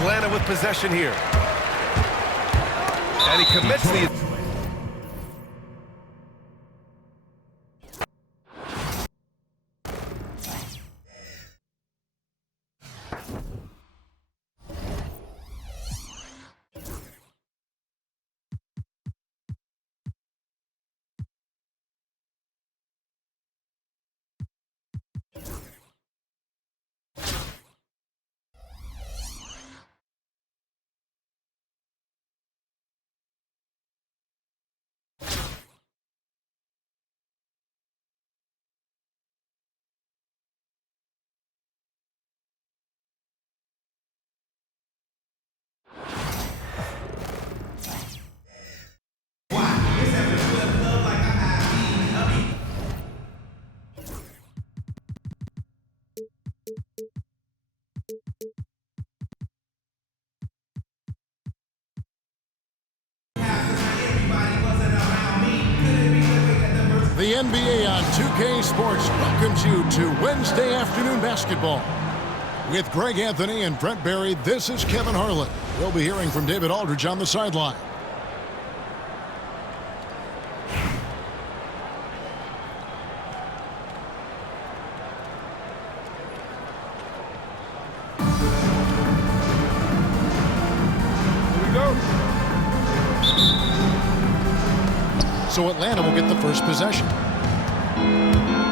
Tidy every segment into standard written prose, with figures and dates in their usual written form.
Atlanta with possession here. And he commits the... The NBA on 2K Sports welcomes you to Wednesday afternoon basketball. With Greg Anthony and Brent Barry, this is Kevin Harlan. We'll be hearing from David Aldridge on the sideline. Here we go. So Atlanta will get the first possession.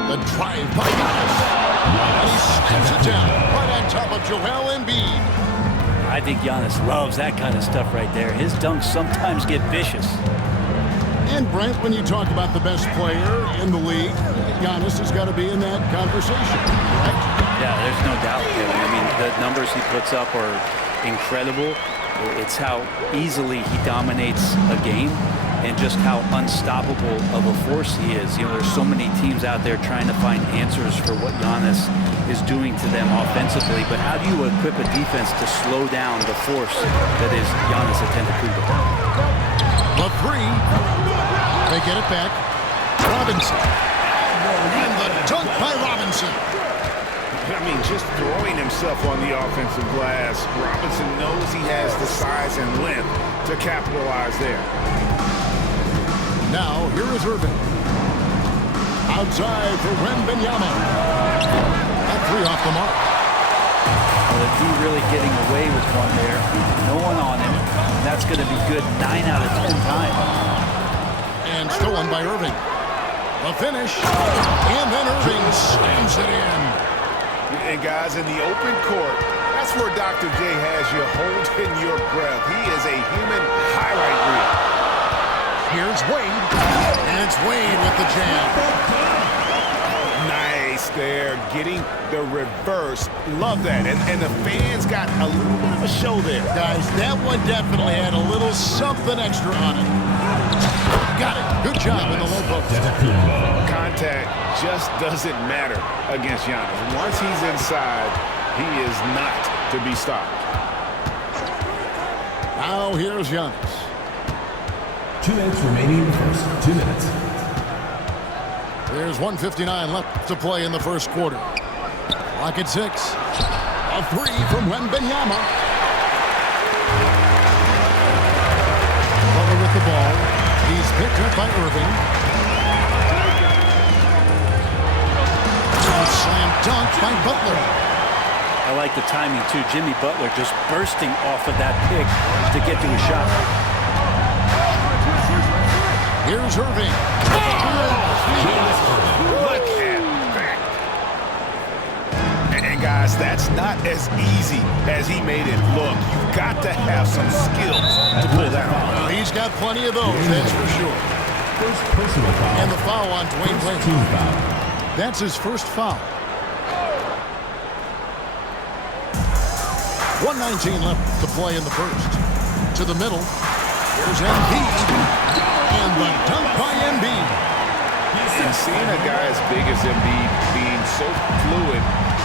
The drive by Giannis. And he slams it down right on top of Joel Embiid. I think Giannis loves that kind of stuff right there. His dunks sometimes get vicious. And Brent, when you talk about the best player in the league, Giannis has got to be in that conversation, right? Yeah, there's no doubt, Kevin. I mean, the numbers he puts up are incredible. It's how easily he dominates a game and just how unstoppable of a force he is. You know, there's so many teams out there trying to find answers for what Giannis is doing to them offensively, but how do you equip a defense to slow down the force that is Giannis Antetokounmpo? The three. They get it back. Robinson. And the dunk by Robinson. I mean, just throwing himself on the offensive glass. Robinson knows he has the size and length to capitalize there. Now, here is Irving. Outside for Wembanyama. That three off the mark. Well, the D really getting away with one there. No one on him. That's going to be good 9 out of 10 times. And stolen by Irving. The finish. And then Irving slams it in. And guys, in the open court, that's where Dr. J has you holding your breath. He is a human highlight reel. Here's Wade. And it's Wade with the jam. Nice there, getting the reverse. Love that. And the fans got a little bit of a show there. Guys, that one definitely had a little something extra on it. Got it. Good job in the low post. Contact just doesn't matter against Giannis. Once he's inside, he is not to be stopped. Now here's Giannis. 2 minutes remaining in the first. 2 minutes. There's 1:59 left to play in the first quarter. Clock at 6. A three from Wembanyama. Butler with the ball. He's picked up by Irving. And slam dunk by Butler. I like the timing, too. Jimmy Butler just bursting off of that pick to get to a shot. Here's Irving. Look at that. And guys, that's not as easy as he made it look. You've got to have some skills to pull that off. He's got plenty of those, that's for sure. First personal foul. And the foul on Dwayne Wade. Team foul. That's his first foul. 1:19 left to play in the first. To the middle. Here's Embiid. And the dunk by Embiid. And seeing a guy as big as Embiid being so fluid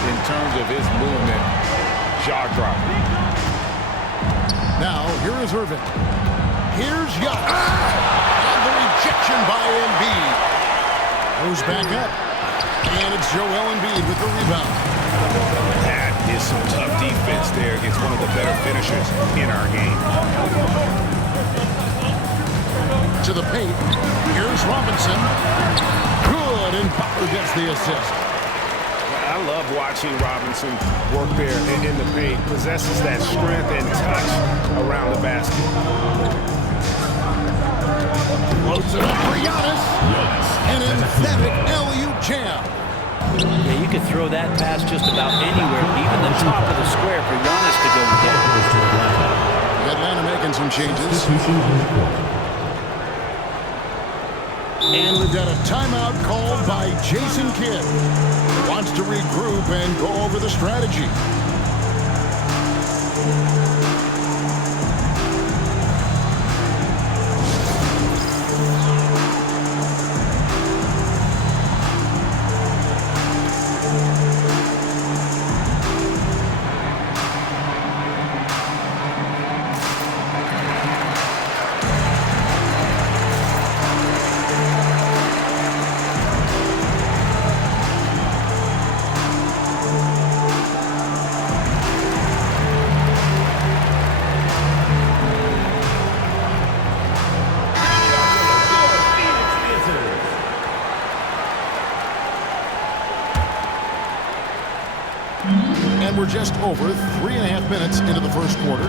in terms of his movement, jaw-dropping. Now, here is Irving. Here's Giannis. And the rejection by Embiid. Goes back up. And it's Joel Embiid with the rebound. That is some tough defense there against one of the better finishers in our game. To the paint. Here's Robinson. Good, and Butler gets the assist. I love watching Robinson work there in the paint. Possesses that strength and touch around the basket. Floats it up for Giannis. An emphatic alley-oop jam. Yeah, you could throw that pass just about anywhere, even the top of the square for Giannis to go and get. Atlanta making some changes. And we've got a timeout called by Jason Kidd. Wants to regroup and go over the strategy. And we're just over 3.5 minutes into the first quarter.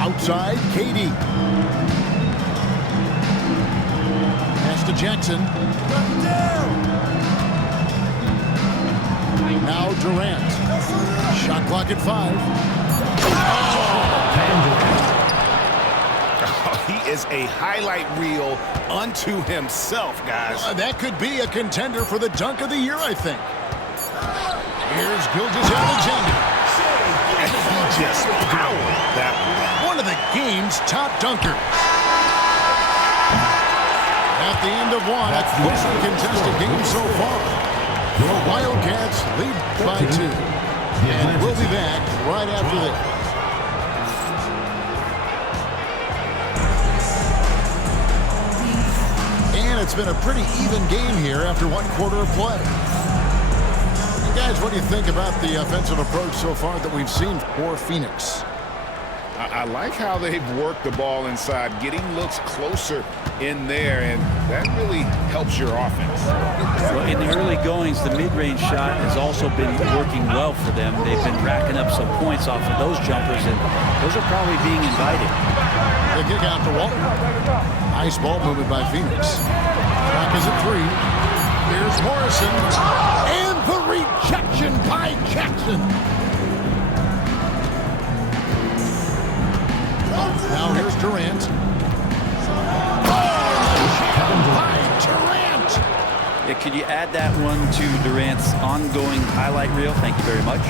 Outside, KD. Pass to Jackson. Now Durant. Shot clock at 5. He is a highlight reel unto himself, guys. That could be a contender for the dunk of the year, I think. Here's Gilgeous-Alexander. He just powered that One of the game's top dunkers. At the end of one, a closely contested game so far. The Wildcats lead by 2. And we'll be back right after this. And it's been a pretty even game here after 1 quarter of play. And guys, what do you think about the offensive approach so far that we've seen for Phoenix? I like how they've worked the ball inside, getting looks closer in there, and that really helps your offense. Well, in the early goings, the mid-range shot has also been working well for them. They've been racking up some points off of those jumpers, and those are probably being invited. The kick out to Walton. Nice ball movement by Phoenix. Clock is at 3. Here's Morrison. And the rejection by Jackson. Now here's Durant. By Durant. Yeah, could you add that one to Durant's ongoing highlight reel? Thank you very much.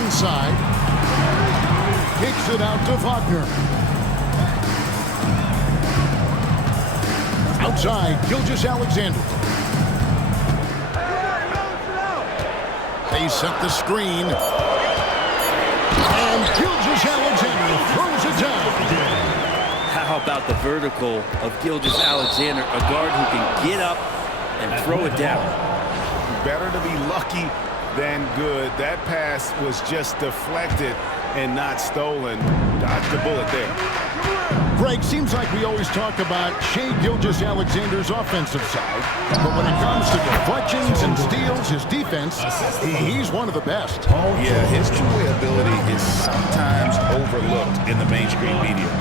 Inside. Kicks it out to Wagner. Outside, Gilgeous-Alexander. They set the screen. And Gilgeous-Alexander throws it down. How about the vertical of Gilgeous-Alexander, a guard who can get up and throw it down? Better to be lucky than good. That pass was just deflected and not stolen. Dodged the bullet there. Greg, seems like we always talk about Shai Gilgeous-Alexander's offensive side, but when it comes to deflections and steals, his defense, he's one of the best. Yeah, his two-way ability is sometimes overlooked in the mainstream media.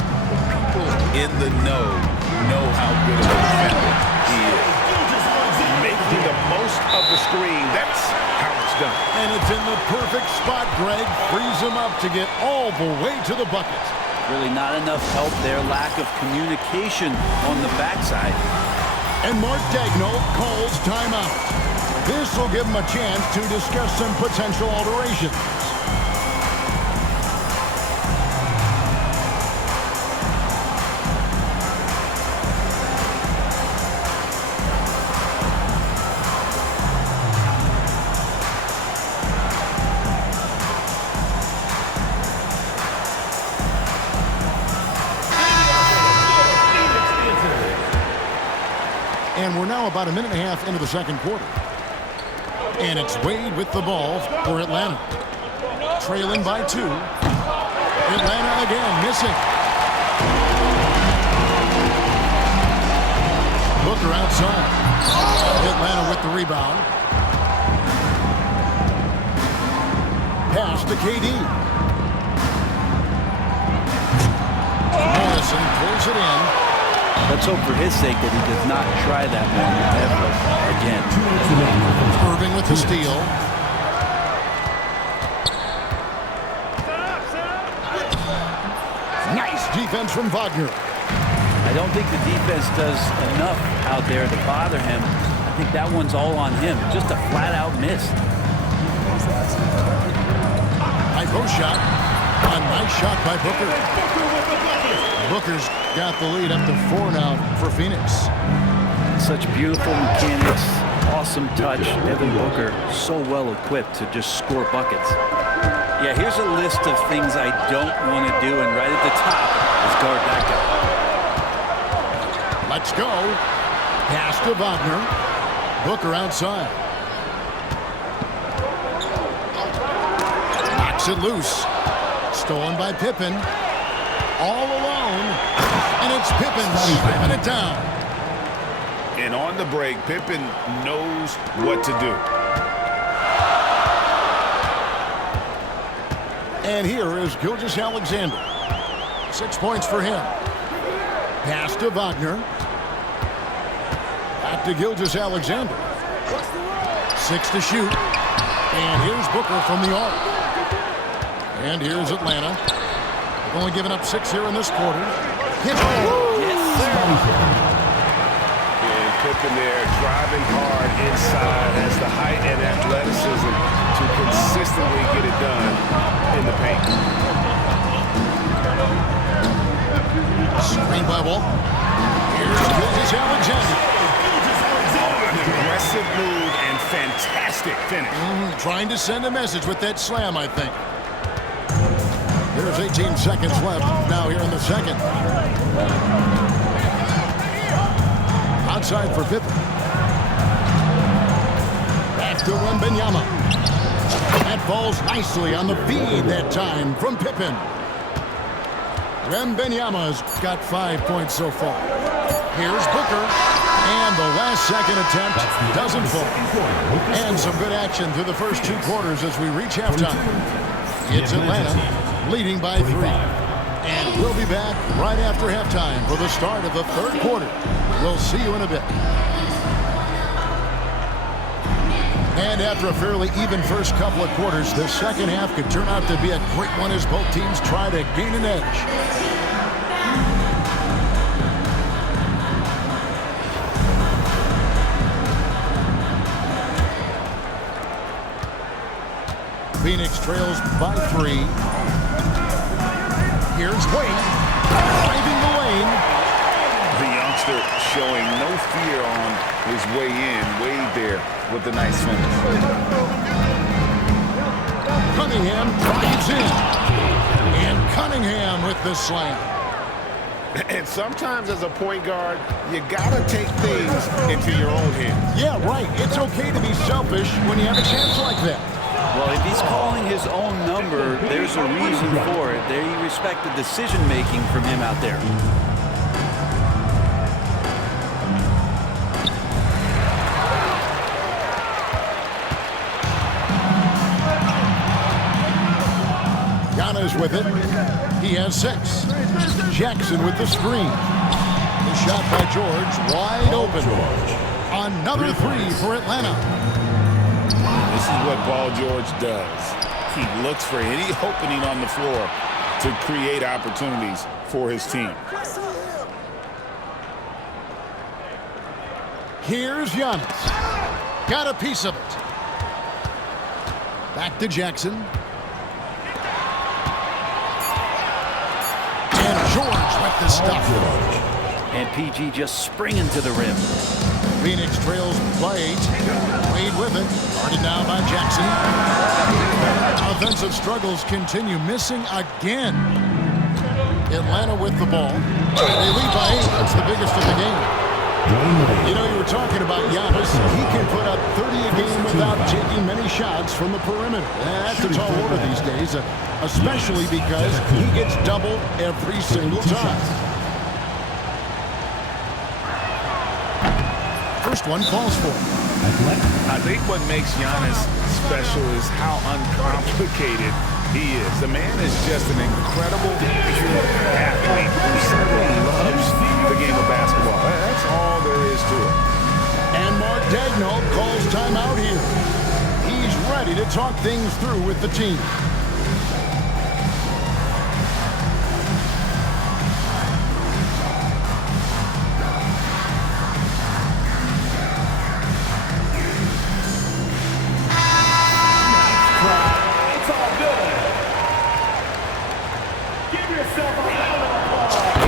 People in the know how good of a defender he is. Making the most of the screen, that's how it's done. And it's in the perfect spot, Greg. Frees him up to get all the way to the bucket. Really not enough help there. Lack of communication on the backside. And Mark Daigneault calls timeout. This will give him a chance to discuss some potential alterations. And we're now about a minute and a half into the second quarter. And it's Wade with the ball for Atlanta. Trailing by 2. Atlanta again missing. Booker outside. Atlanta with the rebound. Pass to KD. Morrison pulls it in. Let's hope for his sake that he does not try that one ever again. Irving with the steal. Nice defense from Wagner. I don't think the defense does enough out there to bother him. I think that one's all on him. Just a flat-out miss. High post shot. A nice shot by Booker. Booker's got the lead up to 4 now for Phoenix. Such beautiful mechanics, awesome touch. Devin Booker so well equipped to just score buckets. Yeah, here's a list of things I don't want to do, and right at the top is guard that guy. Let's go. Pass to Wagner. Booker outside. Knocks it loose. Stolen by Pippen. All alone. And it's Pippen slamming it down. And on the break, Pippen knows what to do. And here is Gilgeous-Alexander. 6 points for him. Pass to Wagner. Back to Gilgeous-Alexander. 6 to shoot. And here's Booker from the arc. And here's Atlanta. They've only given up 6 here in this quarter. And Pippen there driving hard inside, has the height and athleticism to consistently get it done in the paint. Screen by Walt. Here's Gilgeous-Alexander. An aggressive move and fantastic finish. Trying to send a message with that slam, I think. There's 18 seconds left now here in the second. Outside for Pippen. Back to Wembanyama. That falls nicely on the feed that time from Pippen. Wembanyama's got 5 points so far. Here's Booker. And the last second attempt doesn't fall. And some good action through the first 2 quarters as we reach halftime. It's Atlanta leading by 3. And we'll be back right after halftime for the start of the 3rd quarter. We'll see you in a bit. And after a fairly even first couple of quarters, the second half could turn out to be a great one as both teams try to gain an edge. Phoenix trails by 3. Here's Wade, driving the lane. The youngster showing no fear on his way in. Wade there with the nice finish. Cunningham drives in. And Cunningham with the slam. And sometimes as a point guard, you gotta take things into your own hands. Yeah, right. It's okay to be selfish when you have a chance like that. Well, if he's calling his own number, there's a reason for it. They respect the decision-making from him out there. Giannis with it. He has 6. Jackson with the screen. The shot by George, wide open. Another 3 for Atlanta. This is what Paul George does. He looks for any opening on the floor to create opportunities for his team. Here's Giannis. Got a piece of it. Back to Jackson. And George with the stuff. And PG just springing to the rim. Phoenix trails by 8. Wade with it. Guarded now by Jackson. Offensive struggles continue. Missing again. Atlanta with the ball. They lead by 8. That's the biggest of the game. You know, you were talking about Giannis. He can put up 30 a game without taking many shots from the perimeter. That's a tall order these days, especially because he gets doubled every single time. First one falls for him. I think what makes Giannis special is how uncomplicated he is. The man is just an incredible, pure athlete who certainly loves the game of basketball. That's all there is to it. And Mark Daigneault calls timeout here. He's ready to talk things through with the team.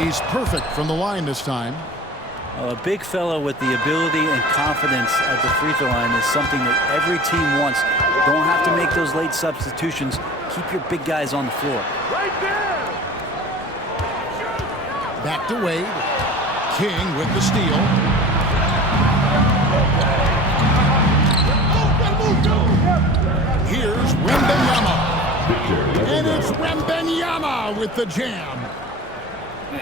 He's perfect from the line this time. A big fella with the ability and confidence at the free throw line is something that every team wants. Don't have to make those late substitutions. Keep your big guys on the floor. Right there! Back to Wade. King with the steal. Here's Wembanyama. And it's Wembanyama with the jam.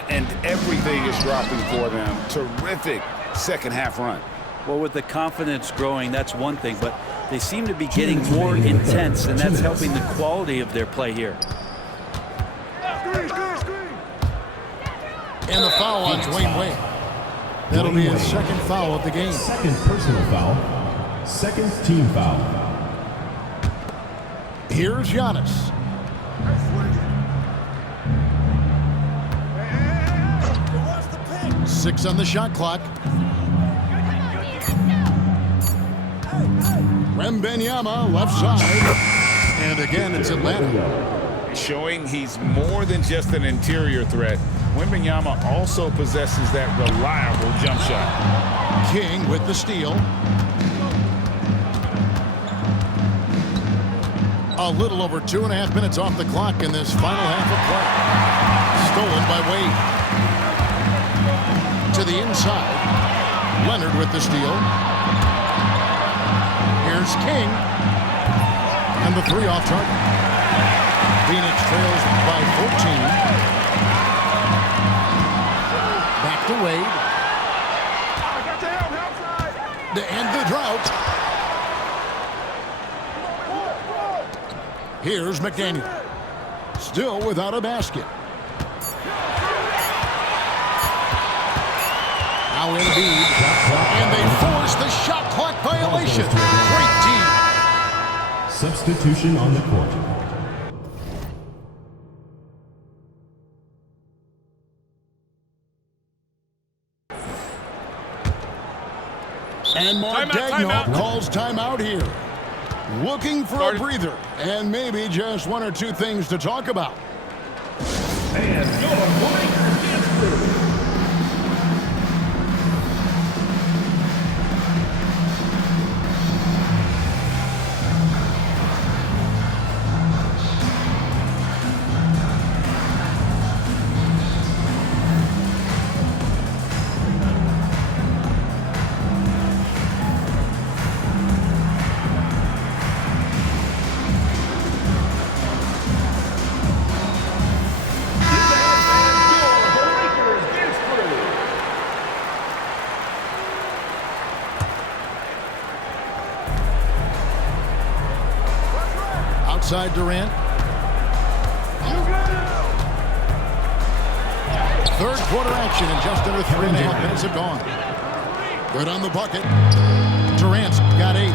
And everything is dropping for them. Terrific second half run. Well, with the confidence growing, that's one thing, but they seem to be getting more intense, and that's helping the quality of their play here. And the foul on Dwayne Wade. That'll be his second foul of the game. Second personal foul. Second team foul. Here's Giannis. Six on the shot clock. Wembanyama left side. And again, it's Atlanta. Showing he's more than just an interior threat. Wembanyama also possesses that reliable jump shot. King with the steal. A little over 2.5 minutes off the clock in this final half of play. Stolen by Wade. To the inside. Leonard with the steal. Here's King. And the three off target. Phoenix trails by 14. Back to Wade. To end the drought. Here's McDaniel. Still without a basket. Now Embiid, and they force the shot clock violation. Great team. Substitution on the court. And Mark Daigneault calls timeout here. Looking for a breather, and maybe just one or two things to talk about. And your Lakers dance crew. Outside Durant. Third quarter action, and just under 3.5 minutes have gone. Good on the bucket. Durant's got 8.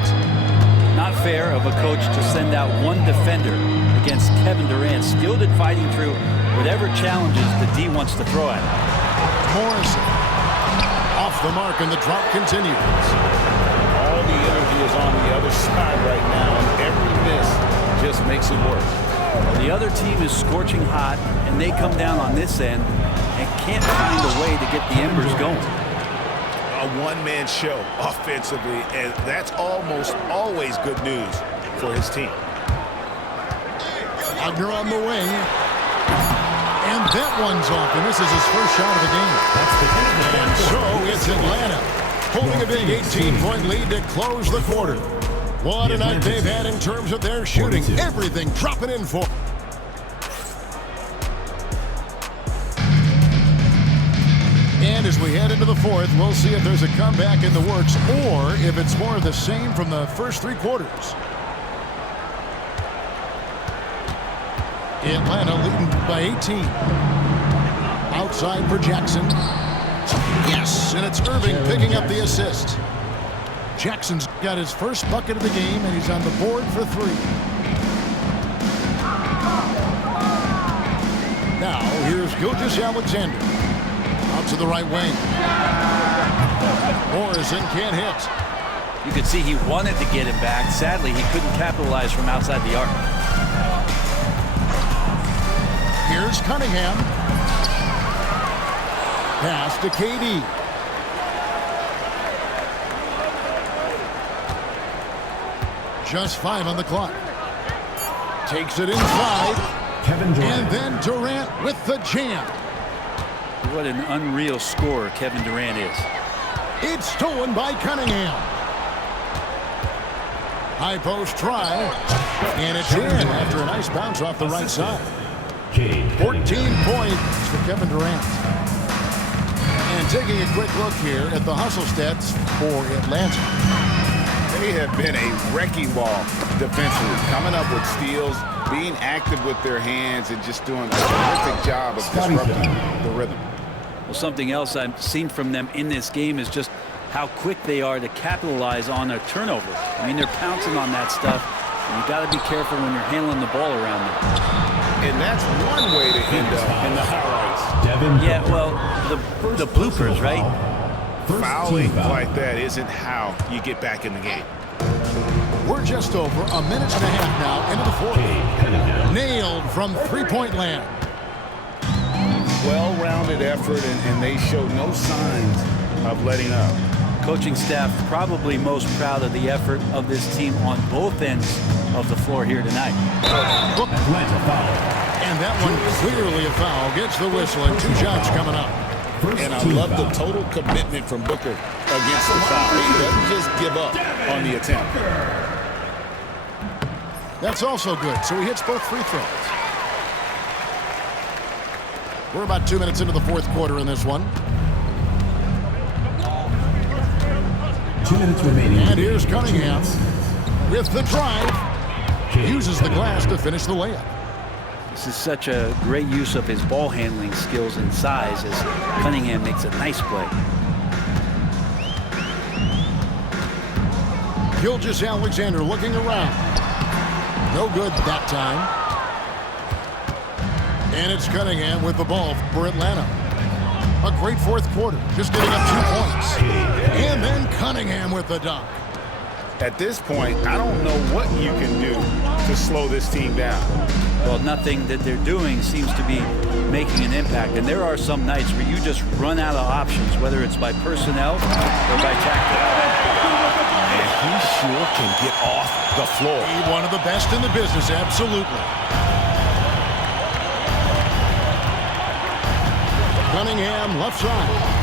Not fair of a coach to send out one defender against Kevin Durant, skilled at fighting through whatever challenges the D wants to throw at him. Morrison off the mark, and the drop continues. All the energy is on the other side right now, and every miss just makes it worse. The other team is scorching hot, and they come down on this end and can't find a way to get the embers going. A one-man show offensively, and that's almost always good news for his team. Wagner on the wing. And that one's off, and this is his first shot of the game. And so it's Atlanta. holding a big 18-point lead to close the quarter. What a night they've had in terms of their shooting. Everything dropping in for. And as we head into the fourth, we'll see if there's a comeback in the works or if it's more of the same from the first three quarters. Atlanta leading by 18. Outside for Jackson. Yes, and it's Irving picking up the assist. Jackson's got his first bucket of the game, and he's on the board for three. Now, here's Gilgeous-Alexander. Out to the right wing. Morrison can't hit. You could see he wanted to get him back. Sadly, he couldn't capitalize from outside the arc. Here's Cunningham. Pass to KD. Just 5 on the clock. Takes it inside. Kevin Durant. And then Durant with the jam. What an unreal scorer Kevin Durant is. It's stolen by Cunningham. High post try. And it's in after a nice bounce off the right side. 14 points for Kevin Durant. And taking a quick look here at the hustle stats for Atlanta. They have been a wrecking ball defensively, coming up with steals, being active with their hands, and just doing a terrific job of disrupting the rhythm. Well, something else I've seen from them in this game is just how quick they are to capitalize on a turnover. I mean, they're pouncing on that stuff, and you got to be careful when you're handling the ball around them. And that's one way to end up in the highlights. Yeah, well, the bloopers, right? Fouling like that isn't how you get back in the game. We're just over a minute and a half now into the fourth. Nailed from three-point land. Well-rounded effort, and they show no signs of letting up. Coaching staff probably most proud of the effort of this team on both ends of the floor here tonight. Atlanta foul. And that one clearly a foul. Gets the whistle, and 2 shots coming up. And I love the total commitment from Booker against the foul. He doesn't just give up on the attempt. That's also good. So he hits both free throws. We're about 2 minutes into the fourth quarter in this one. 2 minutes remaining. And here's Cunningham with the drive. Uses the glass to finish the layup. This is such a great use of his ball handling skills and size as Cunningham makes a nice play. Gilgeous-Alexander looking around. No good that time. And it's Cunningham with the ball for Atlanta. A great fourth quarter, just getting up 2 points. And then Cunningham with the dunk. At this point, I don't know what you can do to slow this team down. Well, nothing that they're doing seems to be making an impact. And there are some nights where you just run out of options, whether it's by personnel or by tactics. And he sure can get off the floor. One of the best in the business, absolutely. Cunningham left side.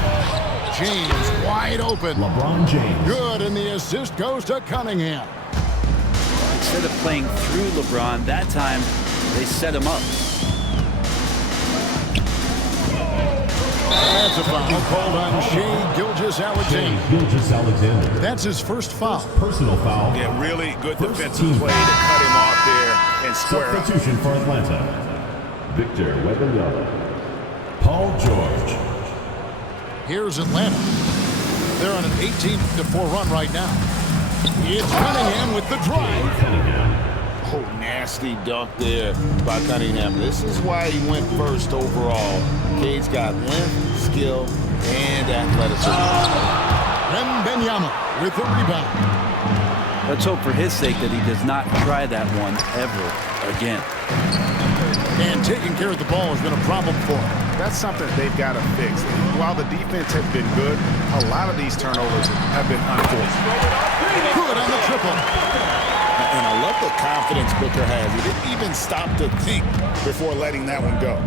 James wide open. LeBron James. Good, and the assist goes to Cunningham. Instead of playing through LeBron, that time they set him up. That's a foul called on Shai Gilgeous-Alexander. Gilgeous-Alexander. That's his first foul. Personal foul. Yeah, really good First defensive team play to cut him off there and square up. Substitution for Atlanta. Victor Wembanyama. Paul George. Here's Atlanta. They're on an 18-4 run right now. It's Cunningham with the drive. Cunningham. Oh, nasty dunk there by Cunningham. This is why he went first overall. Cade's got length, skill, and athleticism. Wembanyama with the rebound. Let's hope for his sake that he does not try that one ever again. And taking care of the ball has been a problem for him. That's something they've got to fix. While the defense has been good, a lot of these turnovers have been unforced. Good on the triple. And I love the confidence Booker has. He didn't even stop to think before letting that one go.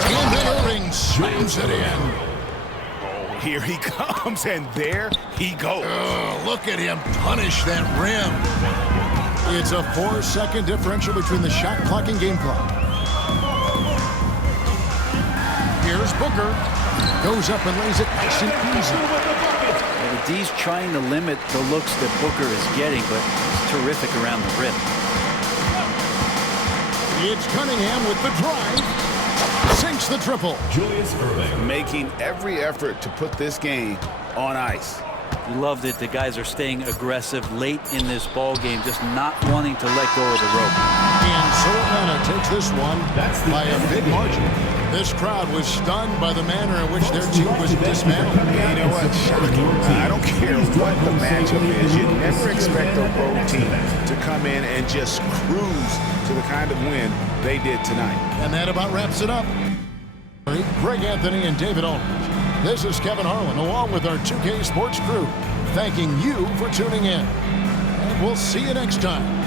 And then Irving slams it in. Here he comes, and there he goes. Oh, look at him punish that rim. It's a 4-second differential between the shot clock and game clock. Here's Booker. Goes up and lays it nice and easy. The D's trying to limit the looks that Booker is getting, but he's terrific around the rim. It's Cunningham with the drive. Sinks the triple. Julius Erving. Making every effort to put this game on ice. You love that the guys are staying aggressive late in this ball game, just not wanting to let go of the rope. And so Atlanta takes this one by a big margin. This crowd was stunned by the manner in which their team was dismantled. You know what? Shocking. I don't care what the matchup is. You never expect a road team to come in and just cruise to the kind of win they did tonight. And that about wraps it up. Greg Anthony and David Aldridge. This is Kevin Harlan along with our 2K Sports crew, thanking you for tuning in. And we'll see you next time.